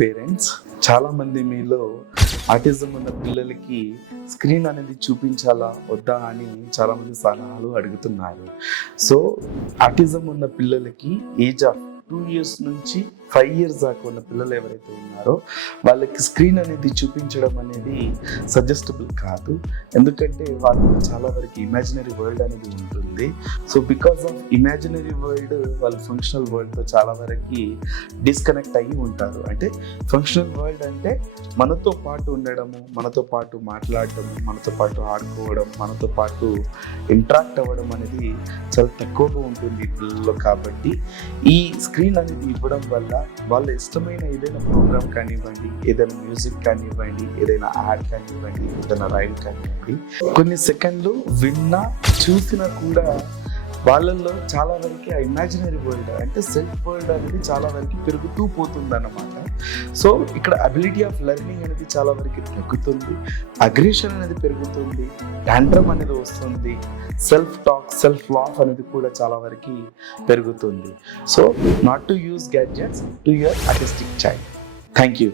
Parents, చాలామంది మీలో autism ఉన్న పిల్లలకి స్క్రీన్ అనేది చూపించాలా వద్దా అని చాలామంది సలహాలు అడుగుతున్నారు. సో ఆటిజం ఉన్న పిల్లలకి ఏజ్ ఆఫ్ 2 years నుంచి 5 years దాకా ఉన్న పిల్లలు ఎవరైతే ఉన్నారో వాళ్ళకి స్క్రీన్ అనేది చూపించడం అనేది సజెస్టబుల్ కాదు. ఎందుకంటే వాళ్ళకి చాలా వరకు ఇమాజినరీ వరల్డ్ అనేది ఉంటుంది. So because of imaginary world వాళ్ళు ఫంక్షనల్ వరల్డ్తో చాలా వరకు డిస్కనెక్ట్ అయ్యి ఉంటారు. అంటే ఫంక్షనల్ వరల్డ్ అంటే మనతో పాటు ఉండడము, మనతో పాటు మాట్లాడటము, మనతో పాటు ఆడుకోవడం, మనతో పాటు ఇంటరాక్ట్ అవ్వడం అనేది చాలా తక్కువగా ఉంటుంది ఈ పిల్లల్లో. కాబట్టి ఈ స్క్రీన్ అనేది ఇవ్వడం వల్ల వాళ్ళ ఇష్టమైన ఏదైనా ప్రోగ్రామ్ కానివ్వండి, ఏదైనా మ్యూజిక్ కానివ్వండి, ఏదైనా యాడ్ కానివ్వండి, ఏదైనా రైమ్ కానివ్వండి, కొన్ని సెకండ్లు విన్నా చూసినా కూడా వాళ్ళల్లో చాలా వరకు ఆ ఇమాజినరీ వరల్డ్ అంటే సెల్ఫ్ వరల్డ్ అనేది చాలా వరకు పెరుగుతూ పోతుంది అన్నమాట. సో ఇక్కడ అబిలిటీ ఆఫ్ లెర్నింగ్ అనేది చాలా వరకు తగ్గుతుంది, అగ్రెషన్ అనేది పెరుగుతుంది, టాంట్రమ్ అనేది వస్తుంది, సెల్ఫ్ టాక్, సెల్ఫ్ లాఫ్ అనేది కూడా చాలా వరకు పెరుగుతుంది. So not to use gadgets to your artistic child. Thank you.